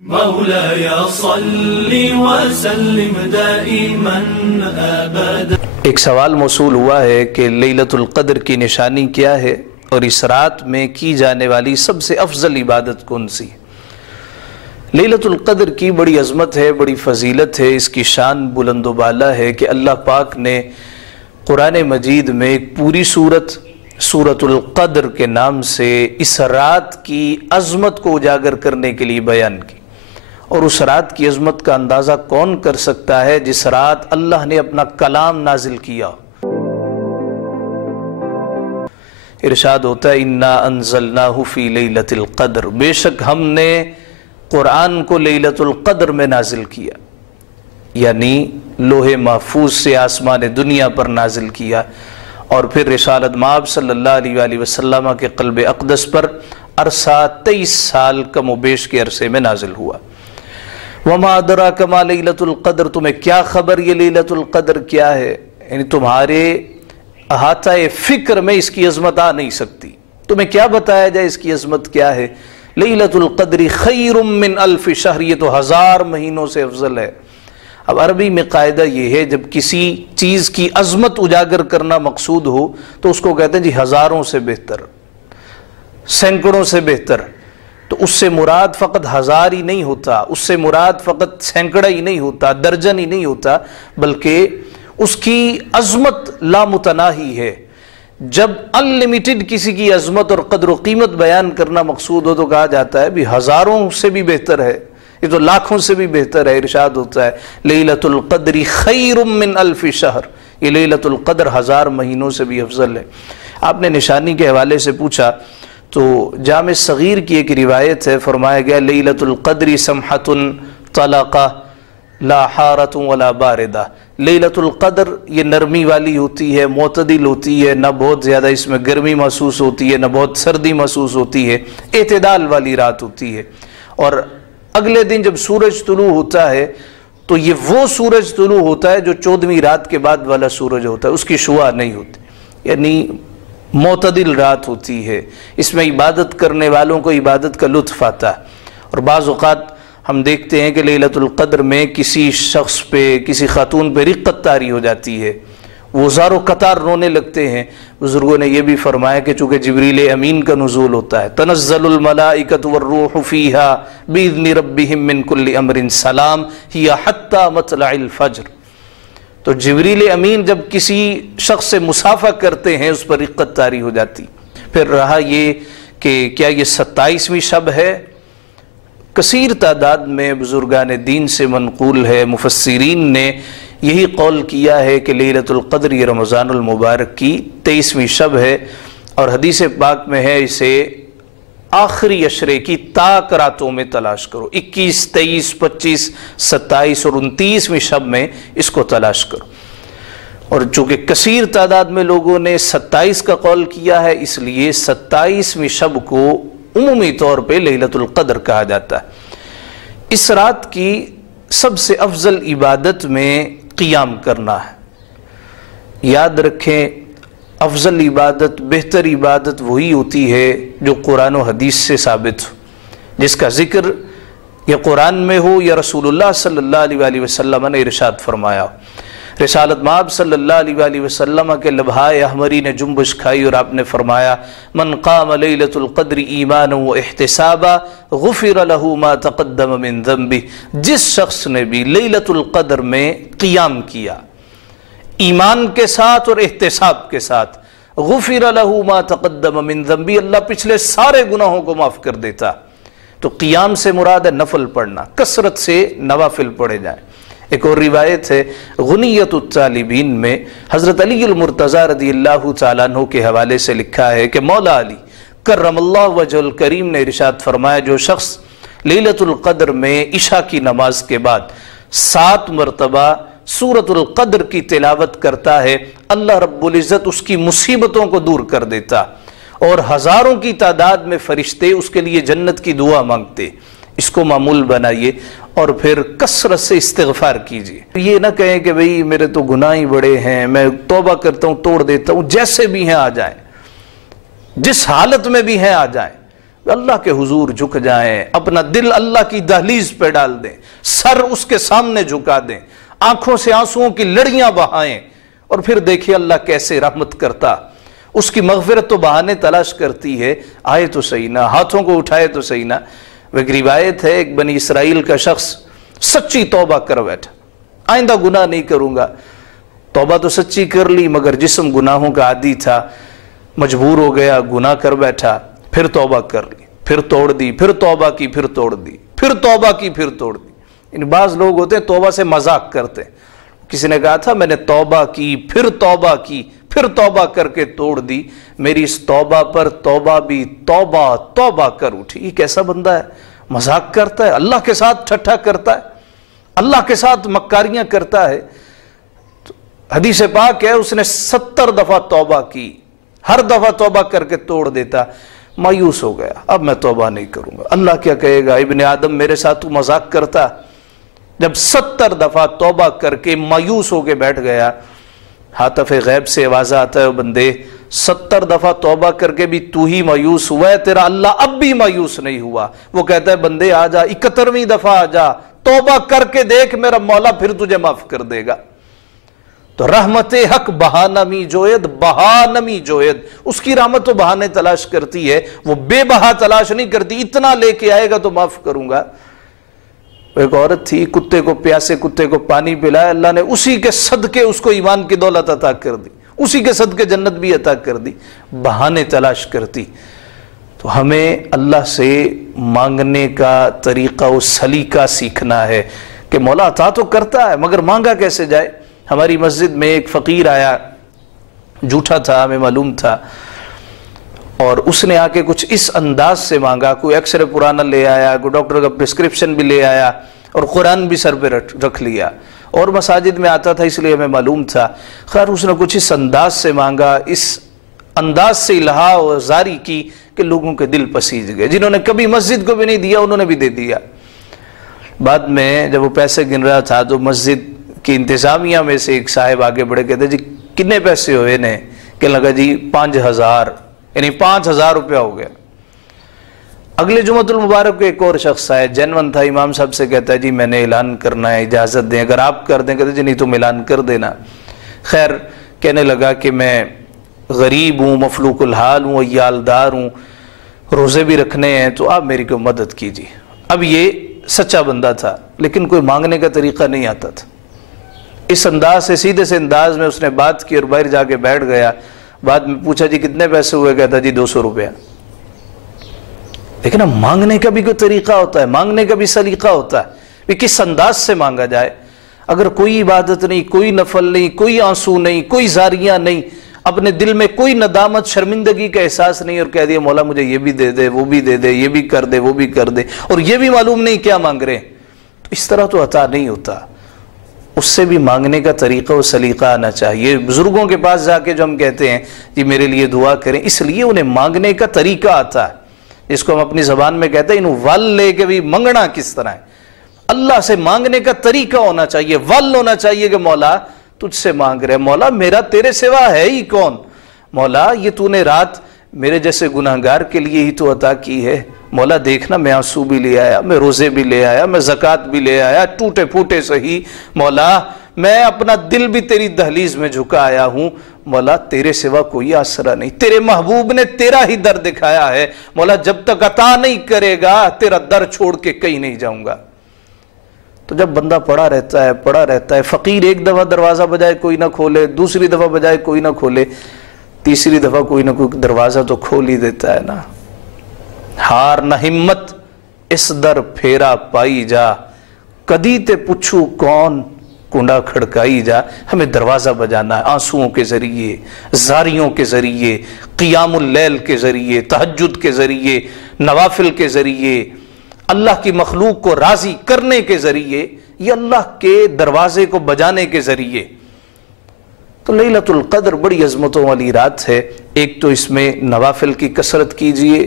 مولاي صل وسلم دائما ابدا۔ ایک سوال موصول ہوا ہے کہ لیلۃ القدر کی نشانی کیا ہے اور اس رات میں کی جانے والی سب سے افضل عبادت کون سی ہے؟ لیلۃ القدر کی بڑی عظمت ہے، بڑی فضیلت ہے، اس کی شان بلند و بالا ہے کہ اللہ پاک نے قرآن مجید میں ایک پوری سورۃ القدر کے نام سے اس رات کی عظمت کو اجاگر کرنے کے لیے بیان کی۔ اور اس رات کی عظمت کا اندازہ کون کر سکتا ہے جس رات اللہ نے اپنا کلام نازل کیا۔ ارشاد ہوتا ہے انا انزلناہ فی لیلۃ القدر، بے شک ہم نے قرآن کو لیلۃ القدر میں نازل کیا، یعنی لوح محفوظ سے آسمان دنیا پر نازل کیا، اور پھر رسالت مآب صلی اللہ علیہ وآلہ وسلم کے قلب اقدس پر عرصہ 23 سال کم و بیش کے عرصے میں نازل ہوا۔ وما ادراک ما لیلۃ القدر، تمہیں کیا خبر یہ لیلۃ القدر کیا ہے؟ یعنی تمہارے احاطہ فکر میں اس کی عظمت آ نہیں سکتی، تمہیں کیا بتایا جائے اس کی عظمت کیا ہے؟ لیلۃ القدر خیر من الف شہر، یہ تو 1000 مہینوں سے افضل ہے۔ اب عربی میں قاعدہ یہ ہے جب کسی چیز کی عظمت اجاگر کرنا مقصود ہو تو اس کو کہتے ہیں جی ہزاروں سے بہتر، سینکڑوں سے بہتر۔ تو اس سے مراد فقط 1000 ہی نہیں ہوتا، اس سے مراد فقط سینکڑا ہی نہیں ہوتا، درجن ہی نہیں ہوتا، بلکہ اس کی عظمت لامتناہی ہے۔ جب انلیمیٹڈ کسی کی عظمت اور قدر و قیمت بیان کرنا مقصود ہو تو کہا جاتا ہے بھی ہزاروں سے بھی بہتر ہے، یہ تو لاکھوں سے بھی بہتر ہے۔ ارشاد ہوتا ہے لیلۃ القدر خیر من الف شہر، یہ لیلۃ القدر 1000 مہینوں سے بھی افضل ہے۔ آپ نے نشانی کے حوالے سے پوچھا تو جامع صغیر کی ایک روایت ہے، فرمایا گیا لیلۃ القدر سمحۃ طلقہ لا حارۃ ولا باردہ، لیلۃ القدر یہ نرمی والی ہوتی ہے، معتدل ہوتی ہے، نہ بہت زیادہ اس میں گرمی محسوس ہوتی ہے، نہ بہت سردی محسوس ہوتی ہے، اعتدال والی رات ہوتی ہے۔ اور اگلے دن جب سورج طلوع ہوتا ہے تو یہ وہ سورج طلوع ہوتا ہے جو 14ویں رات کے بعد والا سورج ہوتا ہے، اس کی شعاع نہیں ہوتی، یعنی معتدل رات ہوتی ہے۔ اس میں عبادت کرنے والوں کو عبادت کا لطف آتا ہے۔ اور بعض اوقات ہم دیکھتے ہیں کہ لیلۃ القدر میں کسی شخص پہ، کسی خاتون پہ رقت طاری ہو جاتی ہے، وہ زار و قطار رونے لگتے ہیں۔ بزرگوں نے یہ بھی فرمایا کہ چونکہ جبریل امین کا نزول ہوتا ہے، تنزل الملائکۃ والروح فیہا باذن ربہم من کل امر سلام ہی حتی مطلع الفجر، تو جبریل امین جب کسی شخص سے مصافحہ کرتے ہیں اس پر رقت طاری ہو جاتی۔ پھر رہا یہ کہ کیا یہ 27ویں شب ہے؟ کثیر تعداد میں بزرگان دین سے منقول ہے، مفسرین نے یہی قول کیا ہے کہ لیلۃ القدر یہ رمضان المبارک کی 23ویں شب ہے، اور حدیث پاک میں ہے اسے آخری عشرے کی تاک راتوں میں تلاش کرو، 21، 23، 25، 27 اور 29ویں شب میں اس کو تلاش کرو۔ اور چونکہ کثیر تعداد میں لوگوں نے 27 کا قول کیا ہے، اس لیے 27ویں شب کو عمومی طور پہ لیلۃ القدر کہا جاتا ہے۔ اس رات کی سب سے افضل عبادت میں قیام کرنا ہے۔ یاد رکھیں افضل عبادت، بہتر عبادت وہی ہوتی ہے جو قرآن و حدیث سے ثابت ہو، جس کا ذکر یا قرآن میں ہو یا رسول اللہ صلی اللہ علیہ وآلہ وسلم نے ارشاد فرمایا ہو۔ رسالت مآب صلی اللہ علیہ وآلہ وسلم کے لبہائے احمری نے جنبش کھائی اور آپ نے فرمایا من قام لیلۃ القدر ایمانا و احتسابا غفر له ما تقدم من ذنبہ، جس شخص نے بھی لیلۃ القدر میں قیام کیا ایمان کے ساتھ اور احتساب کے ساتھ، غفر له ما تقدم من ذنبہ، اللہ پچھلے سارے گناہوں کو معاف کر دیتا۔ تو قیام سے مراد ہے نفل پڑھنا، کثرت سے نوافل پڑھے جائیں۔ ایک اور روایت ہے غنیت الطالبین میں حضرت علی المرتضی رضی اللہ تعالیٰ عنہ کے حوالے سے لکھا ہے کہ مولا علی کرم اللہ وجہ الکریم نے ارشاد فرمایا جو شخص لیلۃ القدر میں عشاء کی نماز کے بعد 7 مرتبہ سورۃ القدر کی تلاوت کرتا ہے، اللہ رب العزت اس کی مصیبتوں کو دور کر دیتا، اور ہزاروں کی تعداد میں فرشتے اس کے لیے جنت کی دعا مانگتے۔ اس کو معمول بنائیے اور پھر کثرت سے استغفار کیجیے۔ یہ نہ کہیں کہ بھئی میرے تو گناہ ہی بڑے ہیں، میں توبہ کرتا ہوں توڑ دیتا ہوں، جیسے بھی ہیں آ جائیں، جس حالت میں بھی ہیں آ جائیں، اللہ کے حضور جھک جائیں، اپنا دل اللہ کی دہلیز پہ ڈال دیں، سر اس کے سامنے جھکا دیں، آنکھوں سے آنسوؤں کی لڑیاں بہائیں، اور پھر دیکھیے اللہ کیسے رحمت کرتا۔ اس کی مغفرت تو بہانے تلاش کرتی ہے، آئے تو صحیح نہ، ہاتھوں کو اٹھائے تو صحیح نہ۔ وہ ایک روایت ہے، ایک بنی اسرائیل کا شخص سچی توبہ کر بیٹھا، آئندہ گناہ نہیں کروں گا۔ توبہ تو سچی کر لی، مگر جسم گناہوں کا عادی تھا، مجبور ہو گیا، گناہ کر بیٹھا، پھر توبہ کر لی، پھر توڑ دی، پھر توبہ کی، پھر توڑ دی، پھر توبہ کی، پھر توڑ دی۔ ان بعض لوگ ہوتے ہیں توبہ سے مذاق کرتے ہیں۔ کسی نے کہا تھا میں نے توبہ کی، پھر توبہ کی، پھر توبہ کر کے توڑ دی، میری اس توبہ پر توبہ بھی توبہ توبہ کر اٹھی۔ یہ کیسا بندہ ہے؟ مذاق کرتا ہے، اللہ کے ساتھ ٹھٹھا کرتا ہے، اللہ کے ساتھ مکاریاں کرتا ہے۔ حدیث پاک ہے اس نے 70 دفعہ توبہ کی، ہر دفعہ توبہ کر کے توڑ دیتا، مایوس ہو گیا، اب میں توبہ نہیں کروں گا۔ اللہ کیا کہے گا، ابن آدم میرے ساتھ تو مذاق کرتا۔ جب 70 دفعہ توبہ کر کے مایوس ہو کے بیٹھ گیا، حاطف غیب سے آواز آتا ہے، بندے 70 دفعہ توبہ کر کے بھی تو ہی مایوس ہوا ہے، تیرا اللہ اب بھی مایوس نہیں ہوا۔ وہ کہتا ہے بندے آ جا، 71ویں دفعہ آ جا، توبہ کر کے دیکھ، میرا مولا پھر تجھے معاف کر دے گا۔ تو رحمت حق بہانمی جوید، بہانمی جوید، اس کی رحمت تو بہانے تلاش کرتی ہے، وہ بے بہا تلاش نہیں کرتی، اتنا لے کے آئے گا تو معاف کروں گا۔ ایک عورت تھی، کتے کو، پیاسے کتے کو پانی پلایا، اللہ نے اسی کے صدقے اس کو ایمان کی دولت عطا کر دی، اسی کے صدقے جنت بھی عطا کر دی، بہانے تلاش کرتی۔ تو ہمیں اللہ سے مانگنے کا طریقہ و سلیقہ سیکھنا ہے کہ مولا عطا تو کرتا ہے مگر مانگا کیسے جائے۔ ہماری مسجد میں ایک فقیر آیا، جھوٹا تھا، ہمیں معلوم تھا، اور اس نے آ کے کچھ اس انداز سے مانگا، کوئی ایکس رے پرانا لے آیا، کوئی ڈاکٹر کا پرسکرپشن بھی لے آیا، اور قرآن بھی سر پہ رکھ لیا، اور مساجد میں آتا تھا اس لیے ہمیں معلوم تھا۔ خیر اس نے کچھ اس انداز سے مانگا، اس انداز سے الہا و زاری کی کہ لوگوں کے دل پسیج گئے، جنہوں نے کبھی مسجد کو بھی نہیں دیا انہوں نے بھی دے دیا۔ بعد میں جب وہ پیسے گن رہا تھا تو مسجد کی انتظامیہ میں سے ایک صاحب آگے بڑھے، کہتے جی کتنے پیسے ہوئے نے؟ کہ لگا جی 5000، یعنی 5000 روپیہ ہو گیا۔ اگلے جمعۃ المبارک کو ایک اور شخص آئے، جینون تھا، امام صاحب سے کہتا ہے جی میں نے اعلان کرنا ہے، اجازت دیں، اگر آپ کر دیں۔ کہتے جی نہیں تم اعلان کر دینا۔ خیر کہنے لگا کہ میں غریب ہوں، مفلوق الحال ہوں، عیالدار ہوں، روزے بھی رکھنے ہیں، تو آپ میری کو مدد کیجیے۔ اب یہ سچا بندہ تھا لیکن کوئی مانگنے کا طریقہ نہیں آتا تھا۔ اس انداز سے، سیدھے سے انداز میں اس نے بات کی اور باہر جا کے بیٹھ گیا۔ بعد میں پوچھا جی کتنے پیسے ہوئے؟ کہتا جی 200 روپیہ۔ لیکن مانگنے کا بھی کوئی طریقہ ہوتا ہے، مانگنے کا بھی سلیقہ ہوتا ہے کہ کس انداز سے مانگا جائے۔ اگر کوئی عبادت نہیں، کوئی نفل نہیں، کوئی آنسو نہیں، کوئی زاریاں نہیں، اپنے دل میں کوئی ندامت، شرمندگی کا احساس نہیں، اور کہہ دیا مولا مجھے یہ بھی دے دے، وہ بھی دے دے، یہ بھی کر دے، وہ بھی کر دے، اور یہ بھی معلوم نہیں کیا مانگ رہے ہیں، تو اس طرح تو عطا نہیں ہوتا۔ اس سے بھی مانگنے کا طریقہ و سلیقہ آنا چاہیے۔ بزرگوں کے پاس جا کے جو ہم کہتے ہیں جی میرے لیے دعا کریں، اس لیے انہیں مانگنے کا طریقہ آتا ہے، جس کو ہم اپنی زبان میں کہتے ہیں انہوں ول لے کے بھی منگنا کس طرح ہے۔ اللہ سے مانگنے کا طریقہ ہونا چاہیے، ول ہونا چاہیے کہ مولا تجھ سے مانگ رہے، مولا میرا تیرے سوا ہے ہی کون، مولا یہ تو نے رات میرے جیسے گناہگار کے لیے ہی تو عطا کی ہے، مولا دیکھنا میں آنسو بھی لے آیا، میں روزے بھی لے آیا، میں زکوٰۃ بھی لے آیا، ٹوٹے پھوٹے صحیح، مولا میں اپنا دل بھی تیری دہلیز میں جھکا آیا ہوں، مولا تیرے سوا کوئی آسرا نہیں، تیرے محبوب نے تیرا ہی در دکھایا ہے، مولا جب تک عطا نہیں کرے گا تیرا در چھوڑ کے کہیں نہیں جاؤں گا۔ تو جب بندہ پڑا رہتا ہے، فقیر ایک دفعہ دروازہ بجائے کوئی نہ کھولے، دوسری دفعہ بجائے کوئی نہ کھولے، تیسری دفعہ کوئی نہ کوئی دروازہ تو کھول ہی دیتا ہے نا۔ ہار نہ ہمت اس در پھیرا پائی جا، کدی تے پچھو کون کنڈا کھڑکائی جا۔ ہمیں دروازہ بجانا ہے، آنسوؤں کے ذریعے، زاریوں کے ذریعے، قیام اللیل کے ذریعے، تہجد کے ذریعے، نوافل کے ذریعے، اللہ کی مخلوق کو راضی کرنے کے ذریعے، یہ اللہ کے دروازے کو بجانے کے ذریعے۔ تو لیلۃ القدر بڑی عظمتوں والی رات ہے۔ ایک تو اس میں نوافل کی کثرت کیجئے،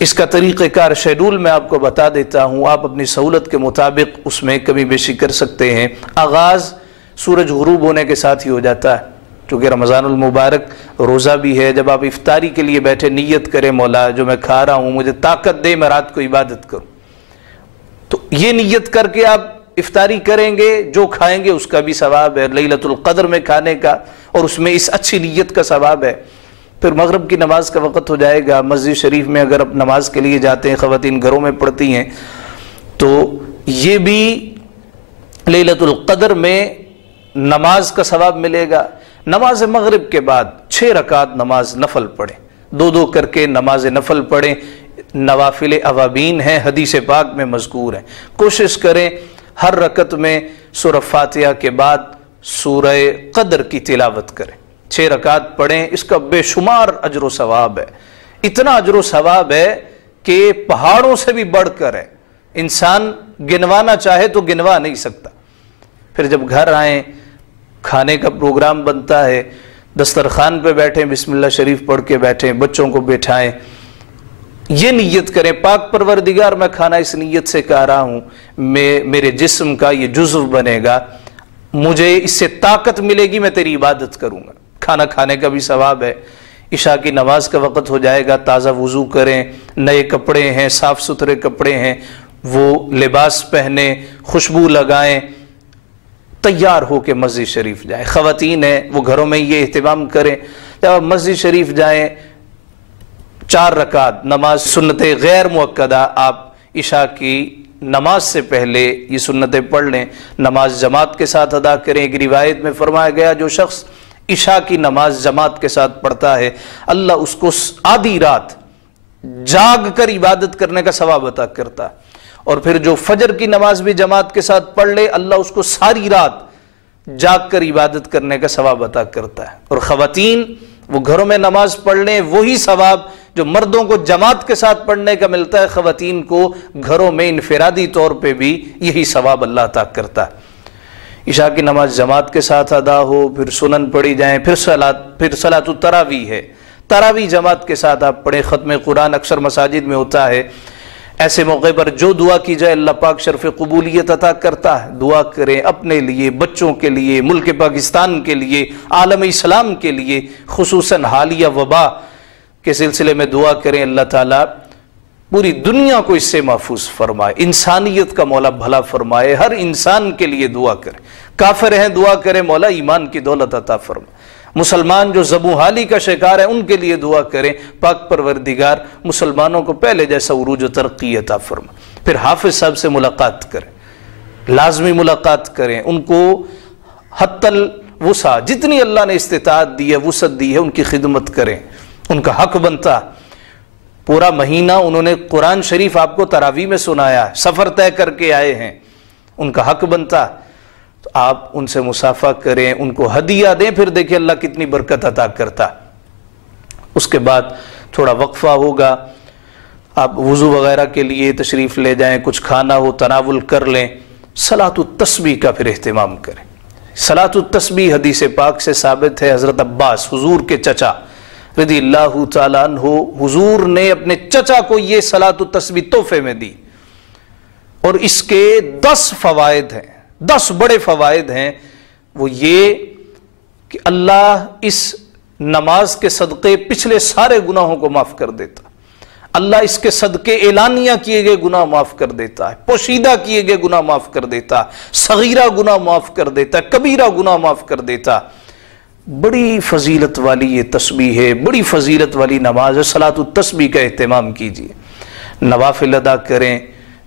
اس کا طریقہ کار شیڈول میں آپ کو بتا دیتا ہوں، آپ اپنی سہولت کے مطابق اس میں کمی بیشی کر سکتے ہیں۔ آغاز سورج غروب ہونے کے ساتھ ہی ہو جاتا ہے، چونکہ رمضان المبارک روزہ بھی ہے، جب آپ افطاری کے لیے بیٹھے نیت کریں مولا جو میں کھا رہا ہوں مجھے طاقت دے میں رات کو عبادت کروں، تو یہ نیت کر کے آپ افطاری کریں گے، جو کھائیں گے اس کا بھی ثواب ہے، لیلۃ القدر میں کھانے کا اور اس میں اس اچھی نیت کا ثواب ہے۔ پھر مغرب کی نماز کا وقت ہو جائے گا، مسجد شریف میں اگر آپ نماز کے لیے جاتے ہیں، خواتین گھروں میں پڑھتی ہیں، تو یہ بھی لیلۃ القدر میں نماز کا ثواب ملے گا۔ نماز مغرب کے بعد 6 رکعت نماز نفل پڑھیں، 2 کر کے نماز نفل پڑھیں، نوافل اوابین ہیں، حدیث پاک میں مذکور ہیں۔ کوشش کریں ہر رکعت میں سورہ فاتحہ کے بعد سورہ قدر کی تلاوت کریں، 6 رکعت پڑھیں، اس کا بے شمار اجر و ثواب ہے، اتنا اجر و ثواب ہے کہ پہاڑوں سے بھی بڑھ کر ہے، انسان گنوانا چاہے تو گنوا نہیں سکتا۔ پھر جب گھر آئیں، کھانے کا پروگرام بنتا ہے، دسترخوان پہ بیٹھیں، بسم اللہ شریف پڑھ کے بیٹھیں، بچوں کو بٹھائیں، یہ نیت کریں پاک پروردگار میں کھانا اس نیت سے کھا رہا ہوں، میرے جسم کا یہ جزو بنے گا، مجھے اس سے طاقت ملے گی، میں تیری عبادت کروں گا۔ کھانا کھانے کا بھی ثواب ہے۔ عشاء کی نماز کا وقت ہو جائے گا، تازہ وضو کریں، نئے کپڑے ہیں، صاف ستھرے کپڑے ہیں، وہ لباس پہنیں، خوشبو لگائیں، تیار ہو کے مسجد شریف جائیں۔ خواتین ہیں وہ گھروں میں یہ اہتمام کریں، جب آپ مسجد شریف جائیں 4 رکعت نماز سنت غیر مؤکدہ آپ عشاء کی نماز سے پہلے یہ سنتیں پڑھ لیں، نماز جماعت کے ساتھ ادا کریں۔ ایک روایت میں فرمایا گیا جو شخص عشاء کی نماز جماعت کے ساتھ پڑھتا ہے اللہ اس کو آدھی رات جاگ کر عبادت کرنے کا ثواب عطا کرتا ہے، اور پھر جو فجر کی نماز بھی جماعت کے ساتھ پڑھ لے اللہ اس کو ساری رات جاگ کر عبادت کرنے کا ثواب عطا کرتا ہے۔ اور خواتین وہ گھروں میں نماز پڑھ لیں، وہی ثواب جو مردوں کو جماعت کے ساتھ پڑھنے کا ملتا ہے خواتین کو گھروں میں انفرادی طور پہ بھی یہی ثواب اللہ عطا کرتا ہے۔ عشاء کی نماز جماعت کے ساتھ ادا ہو، پھر سنن پڑھی جائیں، پھر صلاۃ التراویح ہے، تراویح جماعت کے ساتھ آپ پڑھیں، ختم قرآن اکثر مساجد میں ہوتا ہے، ایسے موقع پر جو دعا کی جائے اللہ پاک شرف قبولیت عطا کرتا ہے۔ دعا کریں اپنے لیے، بچوں کے لیے، ملک پاکستان کے لیے، عالم اسلام کے لیے، خصوصاً حالیہ وبا کے سلسلے میں دعا کریں، اللہ تعالیٰ پوری دنیا کو اس سے محفوظ فرمائے، انسانیت کا مولا بھلا فرمائے، ہر انسان کے لیے دعا کریں، کافر ہیں دعا کریں مولا ایمان کی دولت عطا فرمائے، مسلمان جو ذبح حالی کا شکار ہے ان کے لیے دعا کریں، پاک پروردگار مسلمانوں کو پہلے جیسا عروج و ترقی عطا فرمائے۔ پھر حافظ صاحب سے ملاقات کریں، لازمی ملاقات کریں، ان کو حتی الوسع جتنی اللہ نے استطاعت دی ہے، وسعت دی ہے، ان کی خدمت کریں، ان کا حق بنتا۔ پورا مہینہ انہوں نے قرآن شریف آپ کو تراویح میں سنایا، سفر طے کر کے آئے ہیں، ان کا حق بنتا، تو آپ ان سے مصافحہ کریں، ان کو ہدیہ دیں، پھر دیکھیں اللہ کتنی برکت عطا کرتا۔ اس کے بعد تھوڑا وقفہ ہوگا، آپ وضو وغیرہ کے لیے تشریف لے جائیں، کچھ کھانا ہو تناول کر لیں، صلاۃ التسبیح کا پھر اہتمام کریں۔ صلاۃ التسبیح حدیث پاک سے ثابت ہے، حضرت عباس حضور کے چچا رضی اللہ تعالیٰ عنہ، حضور نے اپنے چچا کو یہ صلاۃ التسبیح تحفے میں دی، اور اس کے 10 فوائد ہیں، 10 بڑے فوائد ہیں۔ وہ یہ کہ اللہ اس نماز کے صدقے پچھلے سارے گناہوں کو معاف کر دیتا، اللہ اس کے صدقے اعلانیہ کیے گئے گناہ معاف کر دیتا ہے، پوشیدہ کیے گئے گناہ معاف کر دیتا، صغیرہ گناہ معاف کر دیتا، کبیرہ گناہ معاف کر دیتا۔ بڑی فضیلت والی یہ تسبیح ہے، بڑی فضیلت والی نماز ہے، صلاۃ التسبیح کا اہتمام کیجیے، نوافل ادا کریں،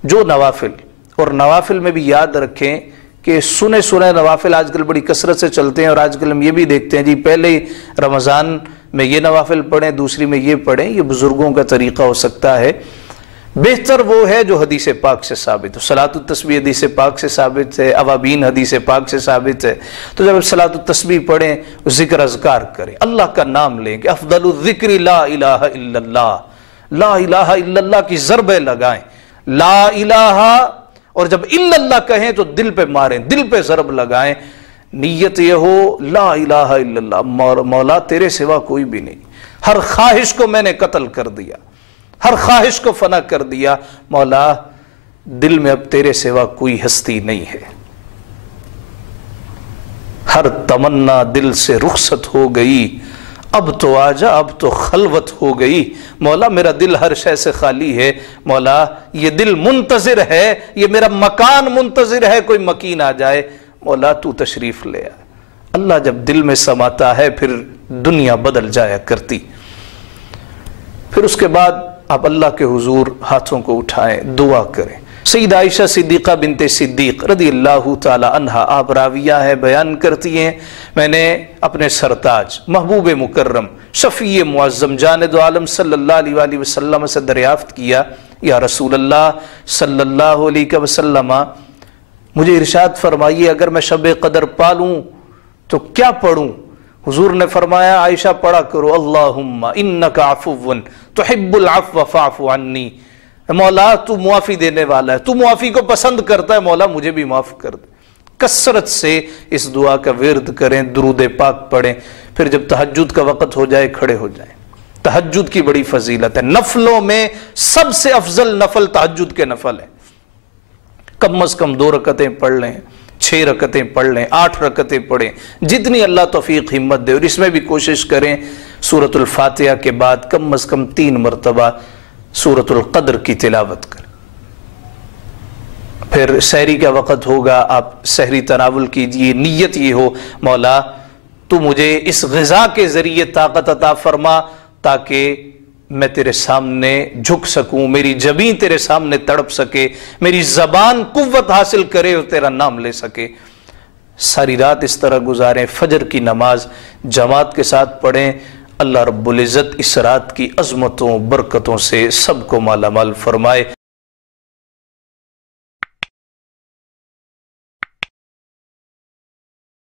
جو نوافل، اور نوافل میں بھی یاد رکھیں کہ سنے نوافل آج کل بڑی کثرت سے چلتے ہیں، اور آج کل ہم یہ بھی دیکھتے ہیں جی پہلے رمضان میں یہ نوافل پڑھیں، دوسری میں یہ پڑھیں، یہ بزرگوں کا طریقہ ہو سکتا ہے، بہتر وہ ہے جو حدیث پاک سے ثابت ہو۔ صلاۃ التسبیح حدیث پاک سے ثابت ہے، اوابین حدیث پاک سے ثابت ہے، تو جب صلاۃ التسبیح پڑھیں ذکر اذکار کریں، اللہ کا نام لیں کہ افضل الذکر لا الہ الا اللہ، لا الہ الا اللہ کی ضربیں لگائیں، لا الہ، اور جب الا اللہ کہیں تو دل پہ ماریں، دل پہ ضرب لگائیں، نیت یہ ہو لا الہ الا اللہ، مولا تیرے سوا کوئی بھی نہیں، ہر خواہش کو میں نے قتل کر دیا، ہر خواہش کو فنا کر دیا، مولا دل میں اب تیرے سوا کوئی ہستی نہیں ہے، ہر تمنا دل سے رخصت ہو گئی، اب تو آجا اب تو خلوت ہو گئی، مولا میرا دل ہر شے سے خالی ہے، مولا یہ دل منتظر ہے، یہ میرا مکان منتظر ہے کوئی مکین آ جائے، مولا تو تشریف لے آئے۔ اللہ جب دل میں سماتا ہے پھر دنیا بدل جایا کرتی۔ پھر اس کے بعد آپ اللہ کے حضور ہاتھوں کو اٹھائیں، دعا کریں۔ سید عائشہ صدیقہ بنت صدیق رضی اللہ تعالی عنہا آپ راویہ ہے، بیان کرتی ہیں میں نے اپنے سرتاج محبوب مکرم شفیع معظم جاند عالم صلی اللہ علیہ وآلہ وسلم سے دریافت کیا، یا رسول اللہ صلی اللہ علیہ وسلم مجھے ارشاد فرمائیے اگر میں شب قدر پالوں تو کیا پڑھوں؟ حضور نے فرمایا عائشہ پڑھا کرو اللہم انکا عفو تحب العفو فاعف عنی، مولا تو معافی دینے والا ہے، تو معافی کو پسند کرتا ہے، مولا مجھے بھی معاف کر دے۔ کثرت سے اس دعا کا ورد کریں، درود پاک پڑھیں، پھر جب تہجد کا وقت ہو جائے کھڑے ہو جائیں۔ تہجد کی بڑی فضیلت ہے، نفلوں میں سب سے افضل نفل تہجد کے نفل ہیں۔ کم از کم 2 رکعتیں پڑھ لیں، 6 رکعتیں پڑھ لیں، 8 رکعتیں پڑھیں، جتنی اللہ توفیق ہمت دے، اور اس میں بھی کوشش کریں سورۃ الفاتحہ کے بعد کم از کم 3 مرتبہ سورۃ القدر کی تلاوت کریں۔ پھر سحری کا وقت ہوگا، آپ سحری تناول کیجئے، نیت یہ ہو مولا تو مجھے اس غذا کے ذریعے طاقت عطا فرما تاکہ میں تیرے سامنے جھک سکوں، میری جبین تیرے سامنے تڑپ سکے، میری زبان قوت حاصل کرے اور تیرا نام لے سکے۔ ساری رات اس طرح گزاریں، فجر کی نماز جماعت کے ساتھ پڑھیں۔ اللہ رب العزت اس رات کی عظمتوں برکتوں سے سب کو مالا مال فرمائے۔